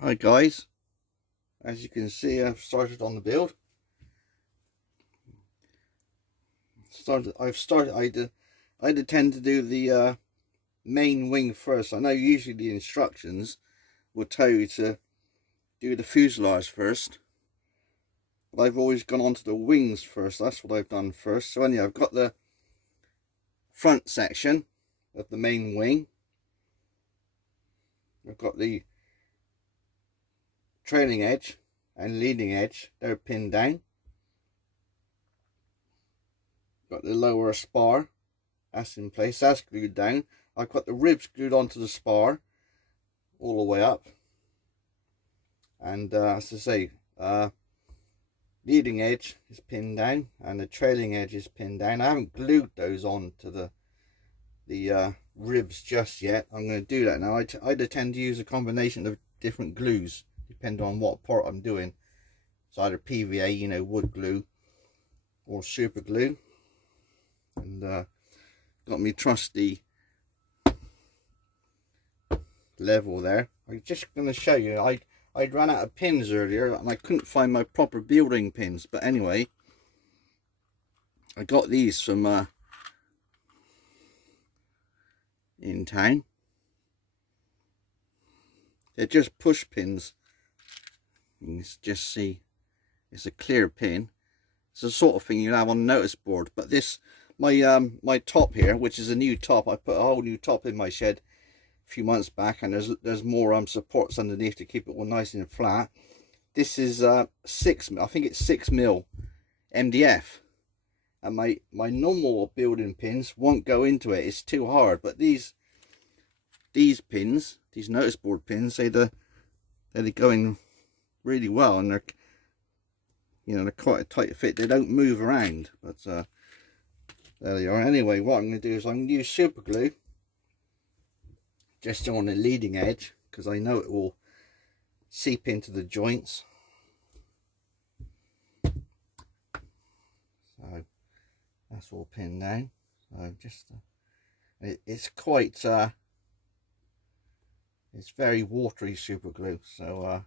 Hi guys, as you can see I've started on the build. I'd tend to do the main wing first. I know usually the instructions will tell you to do the fuselage first, but I've always gone on to the wings first. That's what I've done first. So anyway, I've got the front section of the main wing. I've got the trailing edge and leading edge, they're pinned down. Got the lower spar, that's in place, that's glued down. I've got the ribs glued onto the spar all the way up, and as I say, leading edge is pinned down and the trailing edge is pinned down. I haven't glued those on to the ribs just yet. I'm going to do that now. I'd tend to use a combination of different glues depending on what part I'm doing. It's either PVA, wood glue, or super glue. And got me trusty level there. I'm just going to show you, I'd ran out of pins earlier and I couldn't find my proper building pins, but anyway, I got these from in town. They're just push pins. You can just see it's a clear pin. It's the sort of thing you have on a notice board. But this, my top here, which is a new top, I put a whole new top in my shed a few months back, and there's more supports underneath to keep it all nice and flat. This is 6, I think it's 6mm MDF, and my normal building pins won't go into it. It's too hard. But these pins, these notice board pins, they're going really well, and they're quite a tight fit. They don't move around, but there they are. Anyway, what I'm going to do is I'm going to use super glue just on the leading edge, because I know it will seep into the joints. So that's all pinned down. So just it's quite it's very watery super glue, so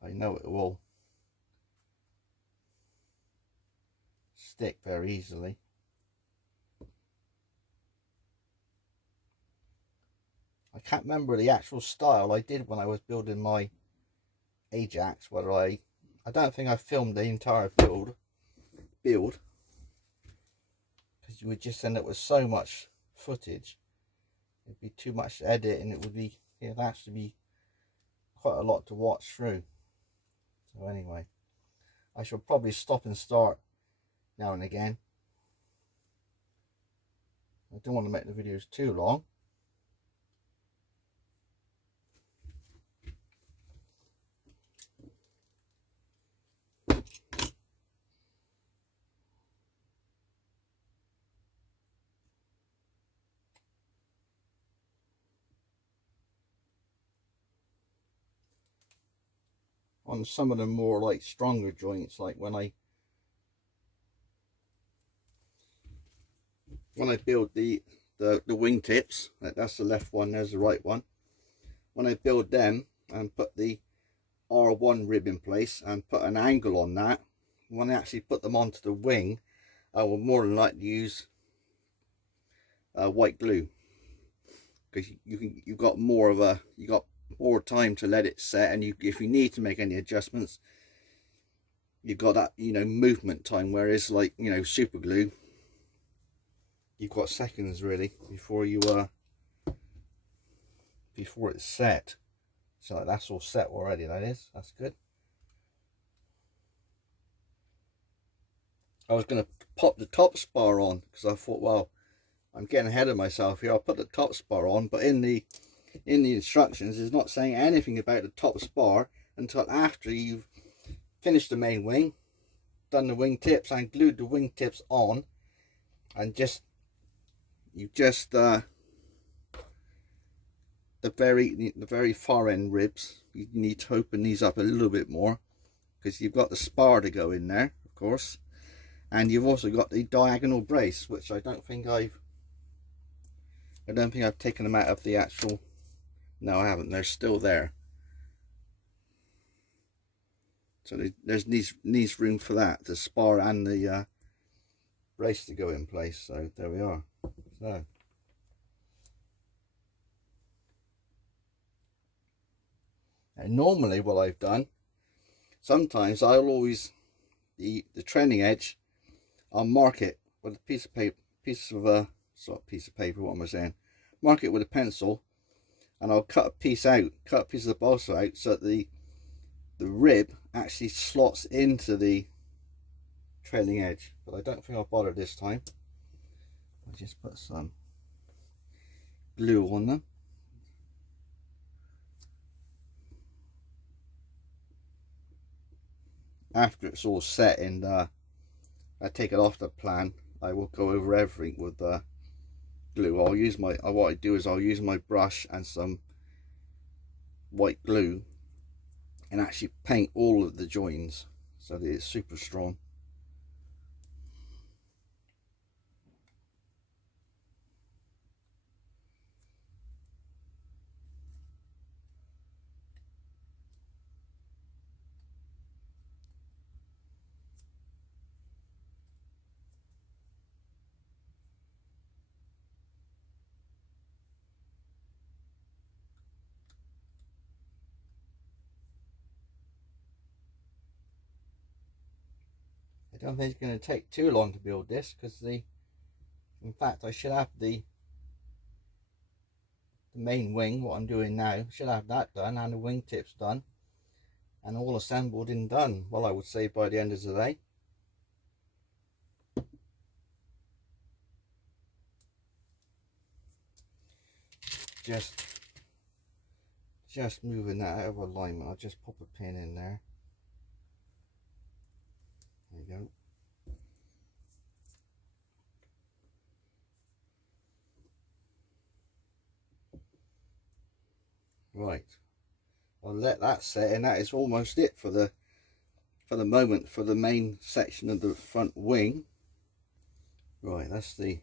I know it will stick very easily. I can't remember the actual style I did when I was building my Ajax, whether I don't think I filmed the entire build, because you would just end up with so much footage. It'd be too much to edit, and it'd actually be quite a lot to watch through. So anyway, I shall probably stop and start now and again. I don't want to make the videos too long. On some of the more like stronger joints, like when I build the wing tips, that's the left one, there's the right one. When I build them and put the R1 rib in place and put an angle on that, when I actually put them onto the wing, I will more than likely use white glue, because you've got more time to let it set, and if you need to make any adjustments, you've got that movement time, whereas like super glue, you've got seconds really before it's set. So that's all set already. That's good. I was going to pop the top spar on, because I thought, well, I'm getting ahead of myself here. I'll put the top spar on, but in the instructions it's not saying anything about the top spar until after you've finished the main wing, done the wing tips and glued the wing tips on, and the very far end ribs, you need to open these up a little bit more, because you've got the spar to go in there, of course, and you've also got the diagonal brace, which I don't think I've taken them out of the actual No, I haven't. They're still there. So there's needs room for that, the spar and the brace to go in place. So there we are. So and normally what I've done, sometimes I'll always the trailing edge, I'll mark it with a piece of paper, what am I saying? Mark it with a pencil, and I'll cut a piece of the balsa out so that the rib actually slots into the trailing edge. But I don't think I'll bother this time. I'll just put some glue on them. After it's all set and I take it off the plan, I will go over everything with glue. I'll use what I do is I'll use my brush and some white glue and actually paint all of the joins so that it's super strong. I don't think it's going to take too long to build this, because in fact I should have the main wing, what I'm doing now, should have that done and the wingtips done and all assembled and done, well, I would say by the end of the day. Just moving that out of alignment, I'll just pop a pin in there. There you go. Right, I'll let that set, and that is almost it for the moment for the main section of the front wing. Right, that's the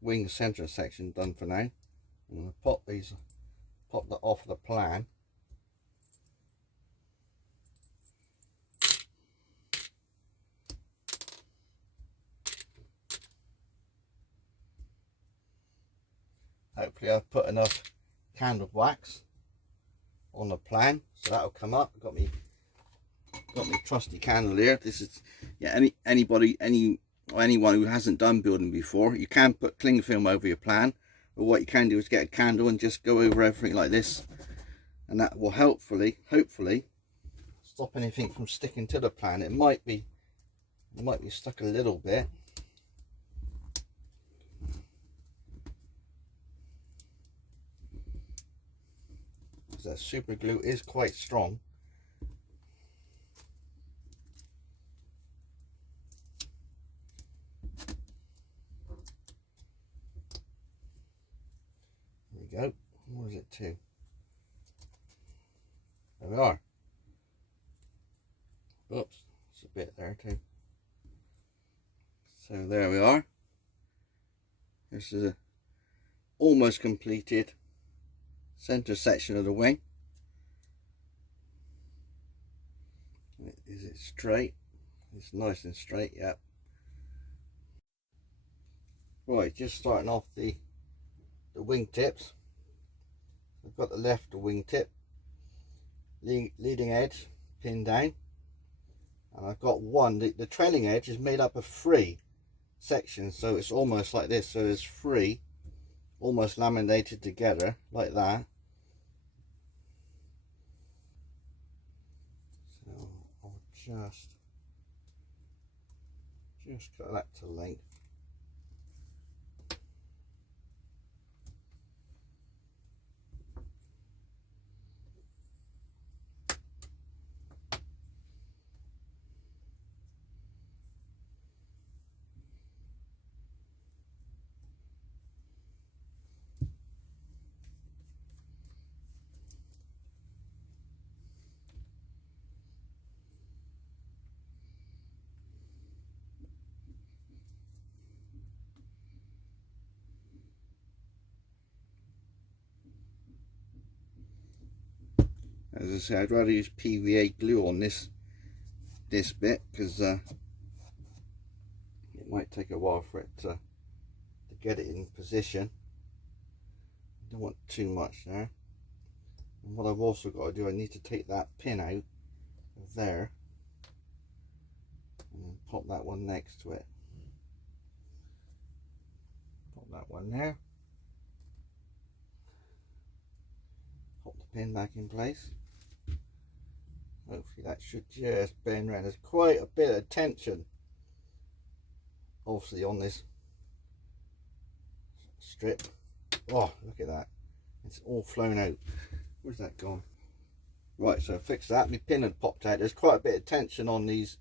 wing center section done for now. I'm going to pop that off the plan. Hopefully I've put enough candle wax on the plan so that'll come up. Got me trusty candle here. This is, yeah, anyone who hasn't done building before, you can put cling film over your plan, but what you can do is get a candle and just go over everything like this, and that will hopefully stop anything from sticking to the plan. It might be stuck a little bit. That super glue is quite strong. There we go. What is it to? There we are. Oops, it's a bit there too. So there we are. This is a almost completed center section of the wing. Is it straight? It's nice and straight, yeah. Right, just starting off the wing tips. I've got the left wing tip, leading edge pinned down, and I've got one. The trailing edge is made up of 3 sections, so it's almost like this. So there's 3 almost laminated together like that. So I'll just cut that to length. I say, I'd rather use PVA glue on this bit, because it might take a while for it to get it in position. Don't want too much there. And what I've also got to do, I need to take that pin out of there and then pop that one next to it. Pop that one there. Pop the pin back in place. Hopefully that should just bend around. There's quite a bit of tension obviously on this strip. Oh, look at that. It's all flown out. Where's that gone? Right, so fix that. My pin had popped out. There's quite a bit of tension on these,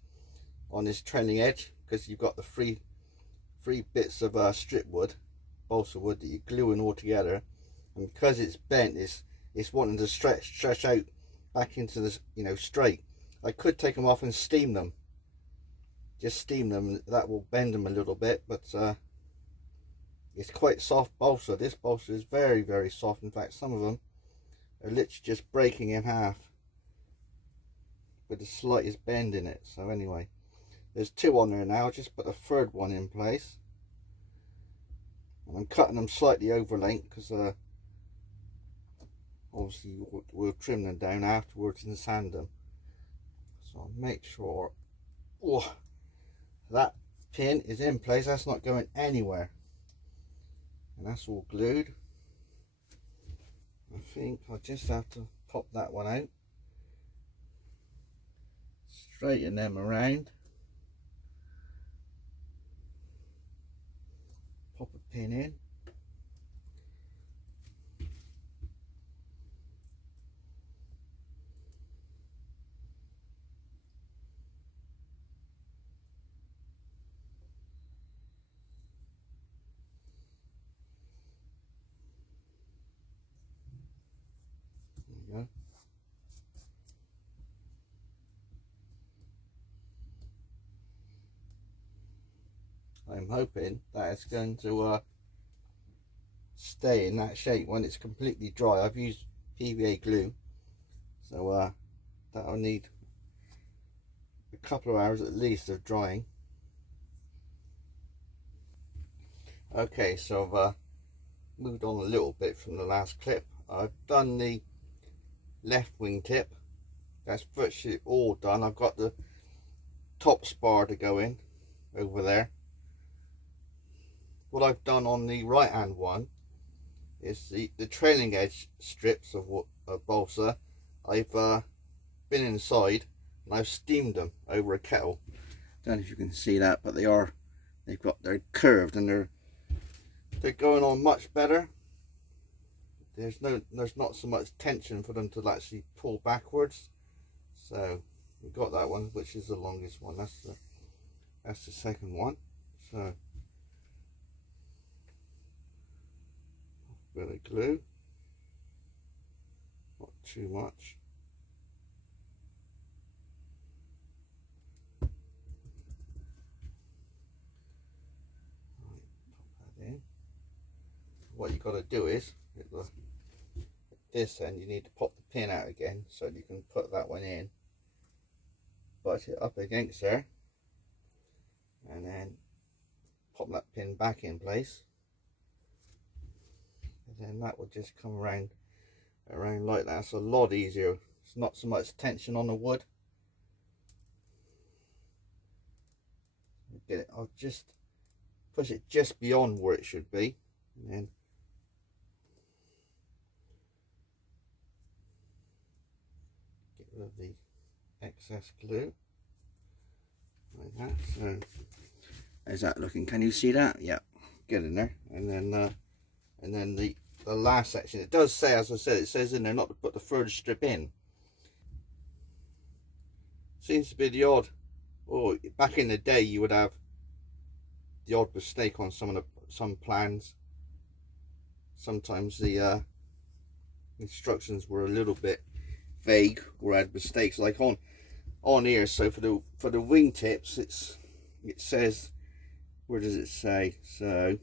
on this trailing edge, because you've got the three bits of strip wood, balsa wood, that you're gluing all together, and because it's bent, it's wanting to stretch out back into this, you know, straight. I could take them off and steam them. Just steam them. That will bend them a little bit, but it's quite soft balsa. This balsa is very, very soft. In fact, some of them are literally just breaking in half with the slightest bend in it. So anyway, there's two on there now. I'll just put a third one in place, and I'm cutting them slightly over length because obviously we'll trim them down afterwards and sand them. So I'll make sure that pin is in place. That's not going anywhere, and that's all glued. I think I'll just have to pop that one out, straighten them around, pop a pin in, there you go. I'm hoping that it's going to stay in that shape when it's completely dry. I've used PVA glue, so that'll need a couple of hours at least of drying. Okay, so I've moved on a little bit from the last clip. I've done the left wing tip. That's virtually all done. I've got the top spar to go in over there. What I've done on the right hand one is the trailing edge strips of balsa. I've been inside and I've steamed them over a kettle. Don't know if you can see that, but they're curved and they're going on much better. There's not so much tension for them to actually pull backwards. So we've got that one, which is the longest one. That's the second one. So bit of glue, not too much. Right, pop that in. What you got to do is at this end, you need to pop the pin out again so you can put that one in, butt it up against there, and then pop that pin back in place. And then that will just come around like that. It's a lot easier. It's not so much tension on the wood. Get it. I'll just push it just beyond where it should be, and then get rid of the excess glue like that. So how's that looking? Can you see that? Yeah, get in there, and then the last section, it does say, as I said, it says in there not to put the third strip in. Seems to be the odd, back in the day you would have the odd mistake on some plans. Sometimes the instructions were a little bit vague or had mistakes, like on here. So for the wingtips, it says, where does it say? So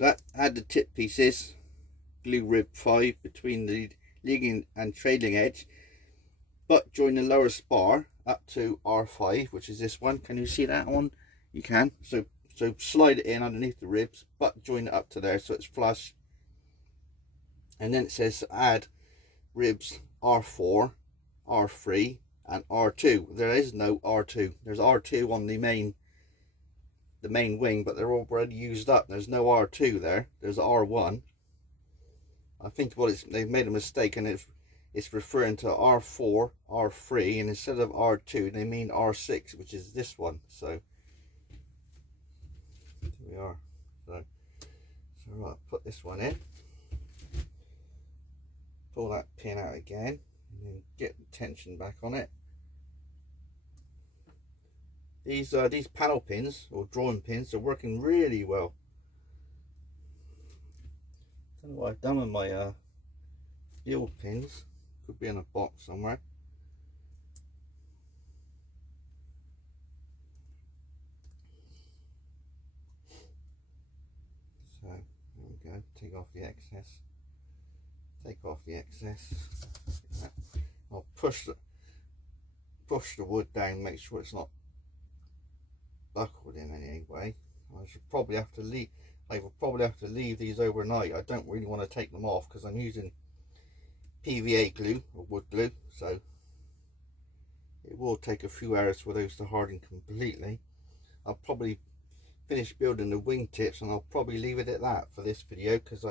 that had the tip pieces, glue rib 5 between the leading and trailing edge, but join the lower spar up to R5, which is this one. Can you see that one? You can. So slide it in underneath the ribs, but join it up to there so it's flush. And then it says add ribs R4, R3 and R2. There is no R2. There's R2 on the main wing, but they're already used up. There's no R2 there. There's R1. I think they've made a mistake, and it's referring to R4, R3, and instead of R2 they mean R6, which is this one. So here we are. So right, put this one in, pull that pin out again, and then get the tension back on it. These panel pins or drawing pins are working really well. I don't know what I've done with my the old pins. Could be in a box somewhere. So there we go. Take off the excess. Take off the excess. I'll push the wood down, make sure it's not buckled in any way. I should probably have to leave. I will probably have to leave these overnight. I don't really want to take them off because I'm using PVA glue or wood glue, so it will take a few hours for those to harden completely. I'll probably finish building the wing tips, and I'll probably leave it at that for this video because